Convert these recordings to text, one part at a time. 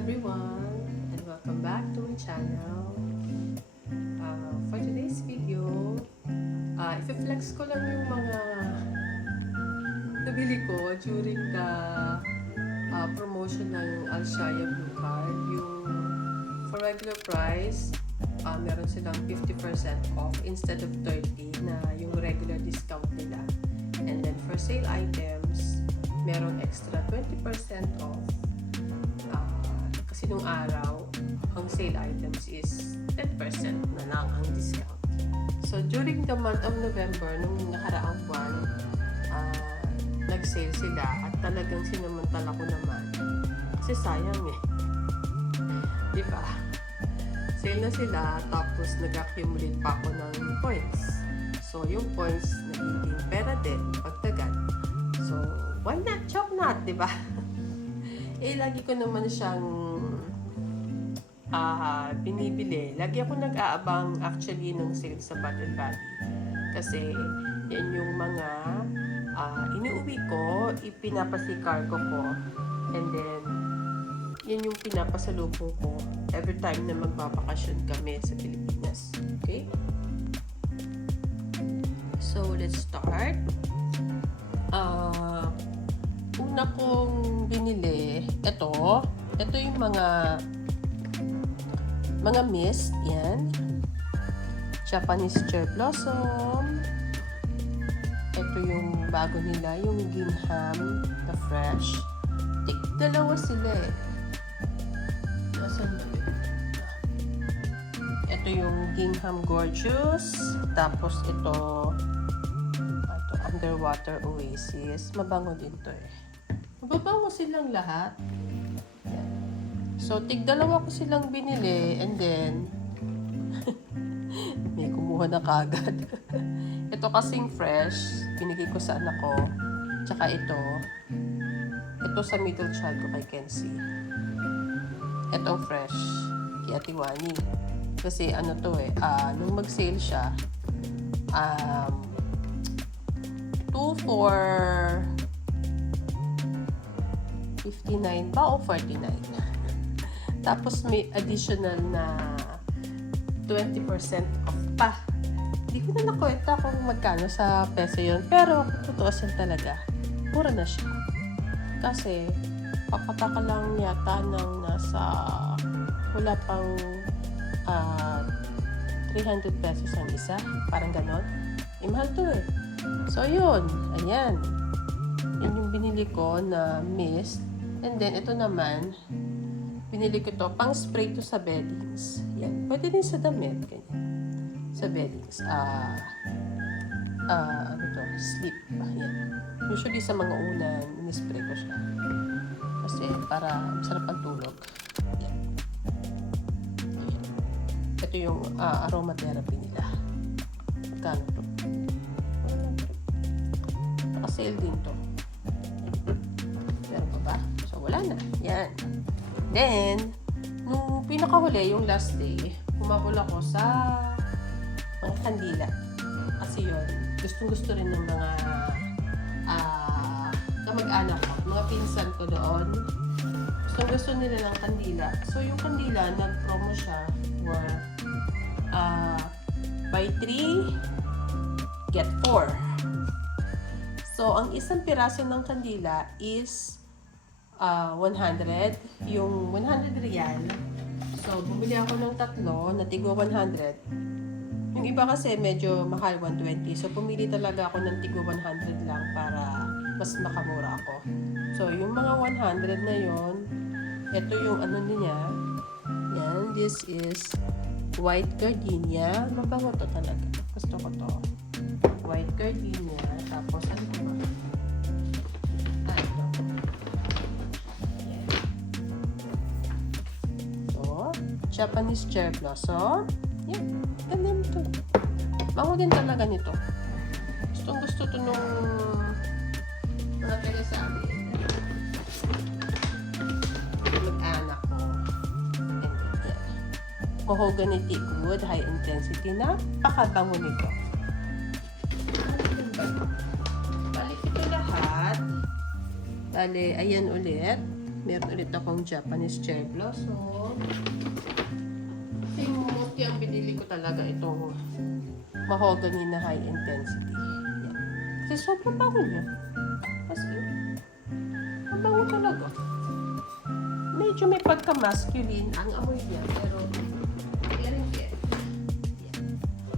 everyone, and welcome back to my channel. For today's video, i-flex ko lang yung mga nabili ko during the promotion ng Alshaya Blue Card. Yung for regular price, meron silang 50% off instead of 30 na yung regular discount nila. And then for sale items, meron extra 20% off. Kasi nung araw, ang sale items is 10% na lang ang discount. So during the month of November, nung nakaraang buwan, nag-sale sila at talagang sinamantala ko naman. Kasi sayang eh. Di ba? Sale na sila, tapos nag-accumulate pa ako ng points. So yung points, nagiging pera din pagtagal. So why not? Chop not, di ba? Lagi ko naman siyang binibili. Lagi ako nag-aabang actually ng sale sa Battle Valley. Kasi yan yung mga inuuwi ko, ipinapasikargo ko, and then yan yung pinapasalubong ko every time na magbabakasyon kami sa Pilipinas. Okay? So, let's start. Una kong binili, ito yung mga mist, yan. Japanese cherry blossom. Ito yung bago nila, yung gingham na fresh. Dalawa sila eh. Nasaan ba yun? Ito yung gingham gorgeous. Tapos ito underwater oasis. Mabango din to eh. Mababango silang lahat. Yan. So, dalawa ko silang binili and then may kumuha na kagad. Ito kasing fresh, binigay ko sa anak ko. Tsaka ito sa middle child ko kay Kenzie. Ito fresh, kay Ate Wani. Kasi ano to eh, nung mag-sale siya, 2 for 59 ba o 49? Tapos may additional na 20% off pa. Hindi ko na nakwenta kung magkano sa peso yun. Pero totoo siya talaga. Mura na siya. Kasi papataka lang yata ng nasa wala pang 300 pesos ang isa. Parang ganon. Mahal to eh. So yun. Ayan. Yun yung binili ko na mist. And then ito naman, binili ko to, pang spray to sa beddings. Yan. Pwede din sa damit. Ganyan. Sa beddings. Ano to? Sleep. Yan. Usually sa mga unan, in-spray ko siya. Kasi para masarap ang tulog. Yan. Yan. Ito yung aromatherapy nila. Magkano to? Naka-sale din to. Meron pa ba? So, wala na. Yan. Then, nung pinakahuli, yung last day, humabol ako sa mga kandila. Kasi yun, gustong-gusto rin ng mga kamag-anak ko, mga pinsan ko doon. Gusto nila ng kandila. So, yung kandila, nag-promo siya for buy 3, get 4. So, ang isang piraso ng kandila is 100. Yung 100 real. So, bumili ako ng tatlo na tigwa 100. Yung iba kasi medyo mahal, 120. So, pumili talaga ako ng tigwa 100 lang para mas makamura ako. So, yung mga 100 na yon, ito yung ano niya. Yan, this is white gardenia. Mabango to talaga. Gusto ko to. White gardenia. Tapos, ano ba? Japanese cherry blossom. Yan. Ganda nito. Bango din talaga nito. Gusto to nung mga taga sa amin. Mag-anak ko. And yan. Mahogany teak wood, high intensity. Napakabango nito. Balik ito lahat. Bale, ayan ulit. meron ulit akong Japanese cherry blossom. Yung mostly ang binili ko talaga itong mahogany na high intensity. Yan. Kasi sobrang bango niya. As in, ang bango talaga. Medyo may pagka-masculine ang amoy niya, pero yan.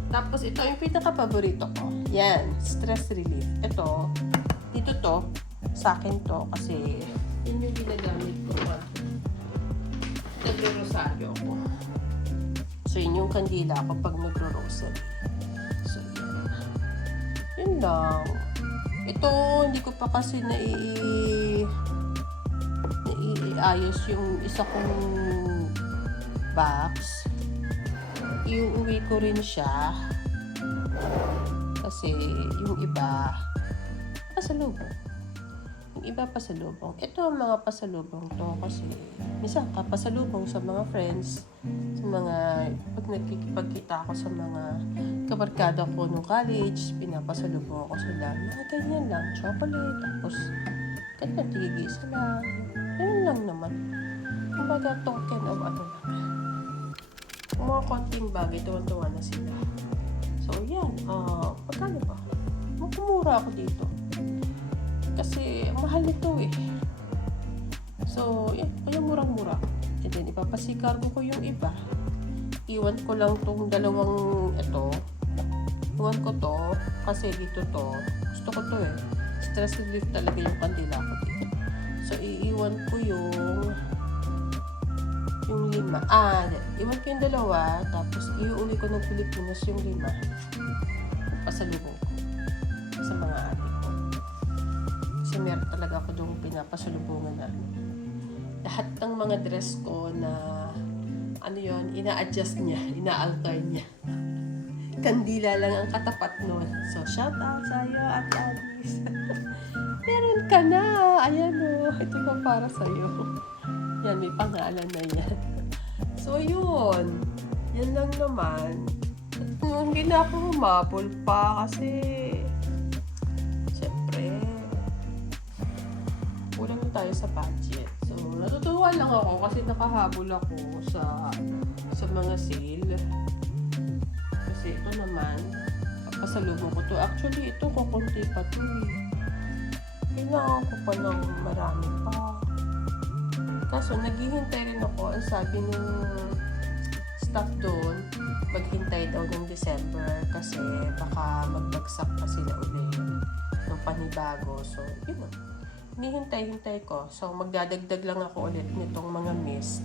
Tapos ito yung pinaka-paborito ko. Yan, stress relief. Ito, dito to, sa akin to, kasi yun yung ginagamit ko pa. Nagro-rosaryo ako. So, yun yung kandila ko pag nagro-rosary. So, yan. Yun lang. Ito, hindi ko pa kasi naiayos yung isa kong box. Iuwi ko rin siya. Kasi, yung iba, pasalubong. Yung iba pasalubong. Ito ang mga pasalubong to kasi minsan ka pasalubong sa mga friends, sa mga pag nagkikipagkita ako sa mga kabarkada ko nung college, pinapasalubong ako sila. Mga ganyan lang, chocolate, tapos ganyan, tigigisa lang. Ganyan lang naman. Kumbaga, token of ano lang. Kung mga konting bagay, tuwan-tuwa na sila. So, yan. Pagkano ba? Magkumura ako dito. Kasi, mahal nito eh. So, yan. Kaya murang-mura. And then, ipapasikargo ko yung iba. Iwan ko lang tong dalawang ito. Iwan ko to. Kasi dito to. Gusto ko to eh. Stress relief talaga yung kandila ko dito. So, iiwan ko yung 5. Iwan ko yung 2. Tapos, iuwi ko ng Pilipinas yung 5. Pasalubong ko. Sa mga ate ko. Kasi meron talaga ako doon pinapasalubungan na lahat ng mga dress ko na ano yon, ina-adjust niya, ina-alter niya. Kandila lang ang katapat nun. So, shout out sa'yo, Ate Alice. Meron ka na. Ayan o. Ito na para sa'yo. Yan, may pangalan na yan. So, yun. Yan lang naman. At hindi na ako humabol pa kasi syempre kulang tayo sa budget. So, natutuwa lang ako kasi nakahabol ako sa mga sale. Kasi ito naman, pasalubong ko to. Actually, ito kukunti pa to eh. Kailangan ko pa ng marami pa. Kaso, naghihintay rin ako. Ang sabi nung staff doon, maghintay daw ng December kasi baka magbagsak pa sila ulit ng panibago. So, yun know, hinihintay-hintay ko. So, magdadagdag lang ako ulit nitong mga mist.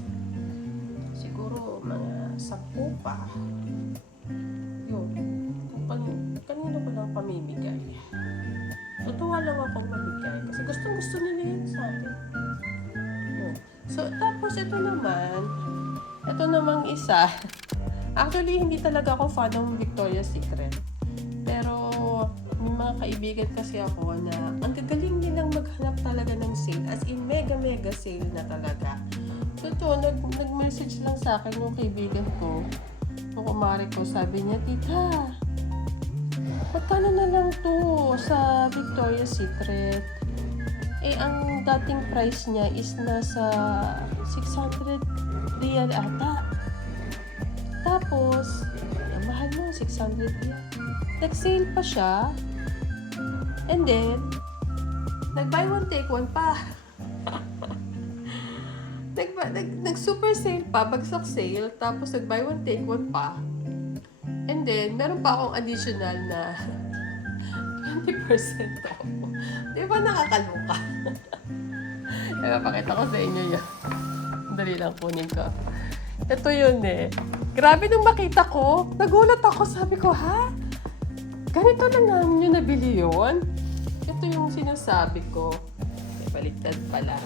Siguro, mga 10 pa. Yun. Kanino ko lang pamimigay. Tutuwa lang akong mamigay. Kasi gustong-gusto nila yun sa akin. Yun. So, tapos ito namang isa. Actually, hindi talaga ako fan ng Victoria's Secret. Pero, may mga kaibigan kasi ako na ang gagaling nilang maghanap talaga ng sale. As in, mega sale na talaga. So, ito, nag-message lang sa akin yung kaibigan ko. Yung kumari ko, sabi niya, Tita, magkano na lang to sa Victoria's Secret? Eh, ang dating price niya is nasa 600 real ata. Tapos, mahal mo, 600 real. Nag-sale pa siya. And then, nag-buy one, take one pa. Nag-super sale pa, bagsak sale. Tapos, nag-buy one, take one pa. And then, meron pa akong additional na 20% off. Di ba nakakaloka? Pakita ko sa inyo yan. Dali lang kunin ko. Ito yun eh. Grabe nung makita ko. Nagulat ako. Sabi ko, ha? Ganito na namin yung nabili yun? Ito yung sinasabi ko. May baliktad pala.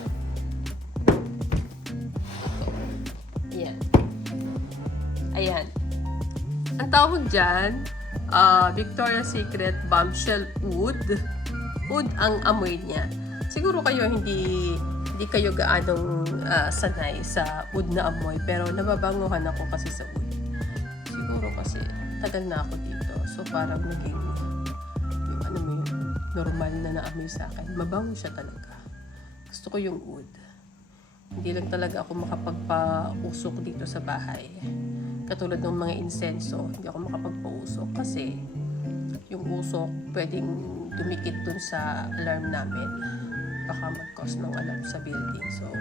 Ayan. Ayan. Ang tawag dyan, Victoria's Secret Bombshell Oud. Oud ang amoy niya. Siguro kayo hindi kayo gaanong sanay sa oud na amoy, pero nababanguhan ako kasi sa oud. Siguro kasi tagal na ako dito. So parang naging yung normal na naamoy sa akin. Mabango siya talaga. Gusto ko yung oud. Hindi lang talaga ako makapagpausok dito sa bahay. Katulad ng mga insenso, hindi ako makapagpausok kasi yung usok pwedeng dumikit dun sa alarm namin. Baka mag-cause ng alarm sa building. So,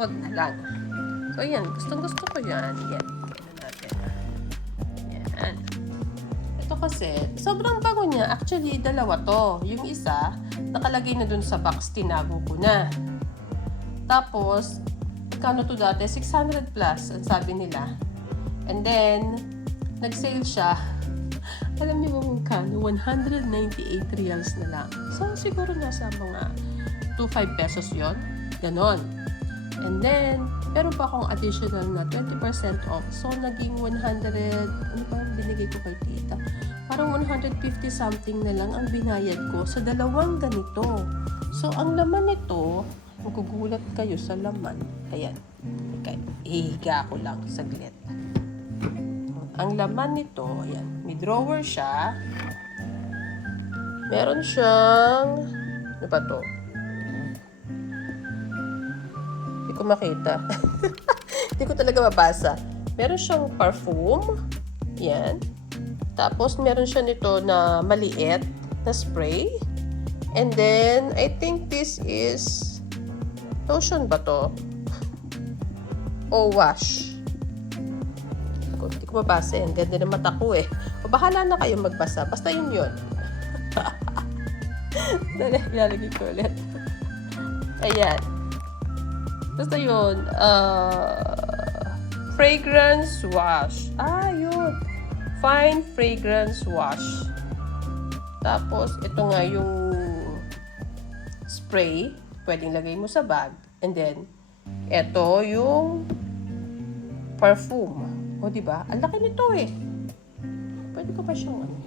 wag na lang. So, yan. Gustong-gusto ko yan. Yan. Tignan natin. Yan. Ito kasi, sobrang bago niya. Actually, dalawa to. Yung isa, nakalagay na dun sa box. Tinago ko na. Tapos, magkano to dati? 600 plus, ang sabi nila. And then, nag-sale siya. Alam niyo ba magkano? 198 reals na lang. So, siguro nasa mga 2-5 pesos yon. Ganon. And then, meron pa akong additional na 20% off. So, naging 100, ano ba binigay ko kay tita? Parang 150 something na lang ang binayad ko sa dalawang ganito. So, ang laman nito, magugulat kayo sa laman. Ayan. Okay. Ihiga ko lang saglit. Ang laman nito, ayan. May drawer siya. Meron siyang, ano ba to? Hindi ko makita. Hindi ko talaga mabasa. Meron siyang perfume. Yan. Tapos, meron siya nito na maliit na spray. And then, I think this is lotion ba to? O wash. Hindi ko mabasa yan. Ganda ng mata ko eh. O bahala na kayo magbasa. Basta yun. Dali, ilalagay ko ulit. Ayan. Basta yun. Fragrance wash. Yun. Fine fragrance wash. Tapos, ito nga yung spray. Pwedeng lagay mo sa bag. And then, ito yung perfume. O, diba? Ang laki nito eh. Pwede ko pa siyang ano.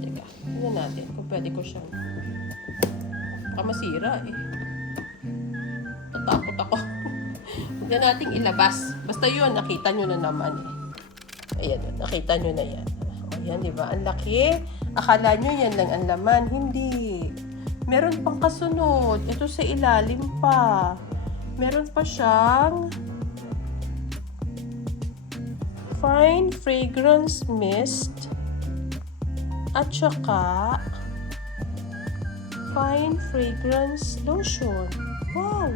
Teka, tingnan natin kung pwede ko siyang baka masira eh. Natakot ako. Huwag na nating ilabas. Basta yun, nakita nyo na naman eh. Ayan, nakita nyo na yan. O yan, diba? Ang laki. Akala nyo yan lang ang laman. Hindi. Meron pang kasunod. Ito sa ilalim pa. Meron pa siyang fine fragrance mist at saka fine fragrance lotion. Wow!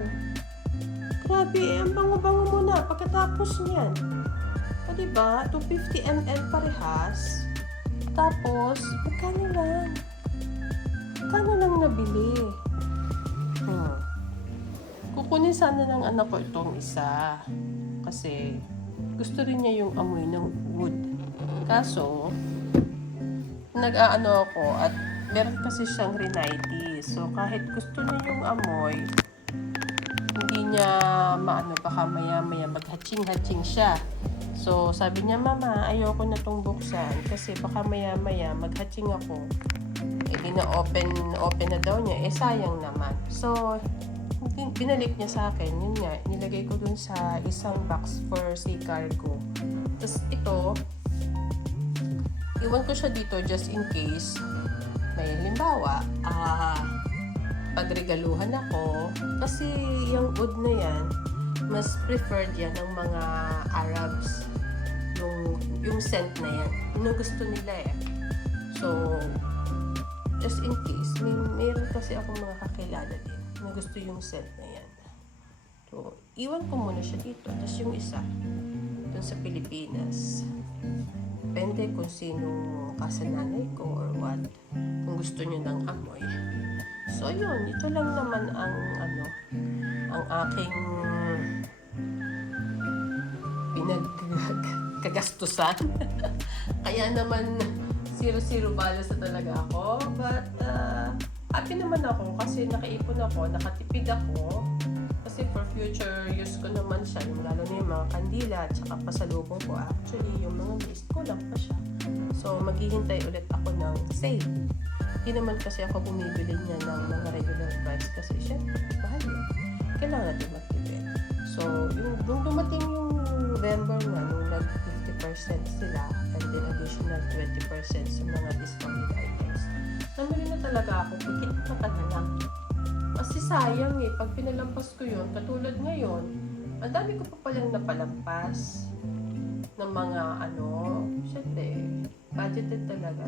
Grabe, ang bango-bango mo na pagkatapos niyan. O diba? 250 ml parehas. Tapos, magkano lang? Magkano lang nabili? Kukunin sana ng anak ko itong isa. Kasi, gusto rin niya yung amoy ng wood. Kaso, nag-aano ako at meron kasi siyang rhinitis. So, kahit gusto niya yung amoy, hindi niya maano, baka maya-maya maghatching-hatching siya. So, sabi niya, Mama, ayoko na tong buksan kasi baka maya-maya maghatching ako. Eh, di na open na daw niya. Eh, sayang naman. So, binalik niya sa akin. Yun nga, nilagay ko dun sa isang box for sea cargo. Tapos ito, iwan ko siya dito just in case may halimbawa, pagregaluhan ako. Kasi yung wood na yan, mas preferred yan ng mga Arabs. Yung scent na yan. Yun ang gusto nila eh. So, just in case, mayroon kasi akong mga kakilala din na gusto yung scent na yan. So, iwan ko muna siya dito. Tapos yung isa, dun sa Pilipinas. Depende kung sino kasananay ko or what. Kung gusto nyo ng amoy. So, yun. Ito lang naman ang ang aking pinagkagastusan. Kaya naman, 0 balance na talaga ako. But, happy naman ako kasi nakaipon ako, nakatipid ako. Kasi for future use ko naman siya, lalo na yung mga kandila at saka pasalubong ko. Actually, yung mga list ko lang pa siya. So, maghihintay ulit ako ng sale. Hindi naman kasi ako bumibili niya ng mga regular price kasi syempre, mahal yun. Kailangan natin magtipid. So, nung dumating yung November na, nung nag-50% sila, and then additional 20% sa mga discounted items, namili na talaga ako, pikit na lang. Kasi sayang eh, pag pinalampas ko yun, katulad ngayon, Ang dami ko pa palang napalampas ng mga syempre, budgeted talaga.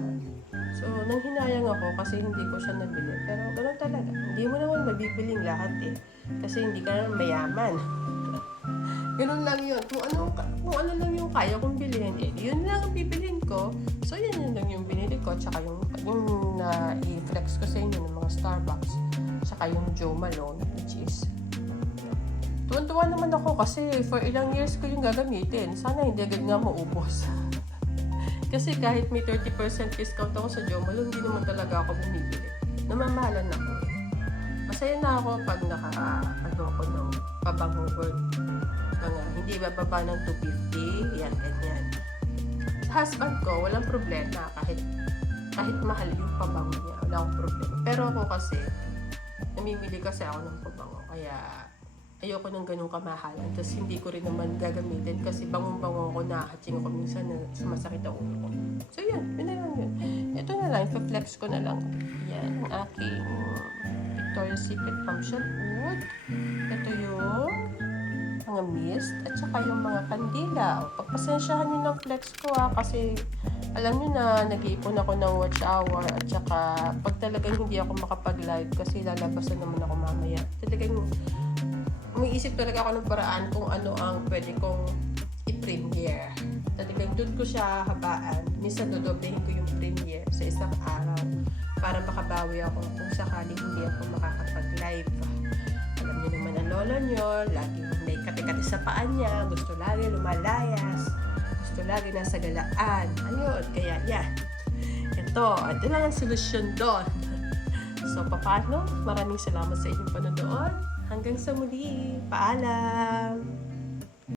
So, nanghinayang ako kasi hindi ko siya nabili. Pero ganoon talaga. Hindi mo naman mabibiling lahat eh. Kasi hindi ka naman mayaman. Ganun lang yun. Kung ano lang yung kaya kong bilhin, yun lang ang bibilhin ko. So, yun lang yung binili ko. Tsaka yung i-flex ko sa inyo ng mga Starbucks. Tsaka yung Joe Malone, which is tuwan-tuwa naman ako kasi for ilang years ko yung gagamitin. Sana hindi agad nga maubos. Kasi kahit may 30% discount ako sa Joe Malone, hindi naman talaga ako bumibili. Namamahalan ako. Masaya na ako pag ako ng pabango worth mga hindi bababa ng 250, yan, ganyan. Sa husband ko, walang problema kahit mahal yung pabango niya. Wala akong problema. Pero ako kasi, namimili kasi ako ng pabango. Kaya, ayoko ng ganung kamahalan. Tapos hindi ko rin naman gagamitin kasi bangong-bango ako, nakahatsing ako minsan na sumasakit ang ulo ko. So yun na lang yun. Ito na lang, ipa-flex ko na lang. Yan, ang aking Victoria's Secret Pump Shampoo. Ito yung mga mist at saka yung mga kandila. Pagpasensyahan nyo ng flex ko kasi alam nyo na nag-iipon ako ng watch hour at saka pag talagang hindi ako makapag-live kasi lalabas na naman ako mamaya. Talagang umiisip talaga ako ng paraan kung ano ang pwede kong i-premiere. Talagang doon ko siya habaan. Minsan dodoblehin ko yung premiere sa isang araw para makabawi ako kung sakaling hindi ako makakapag-live. Alam niyo naman ang lolo niyo, laging may kati-kati sa paan niya, gusto lagi lumalayas, gusto lagi nasa galaan. Ayun, kaya yan. Ito lang ang solusyon doon. So, paano? Maraming salamat sa inyong panonood. Hanggang sa muli. Paalam!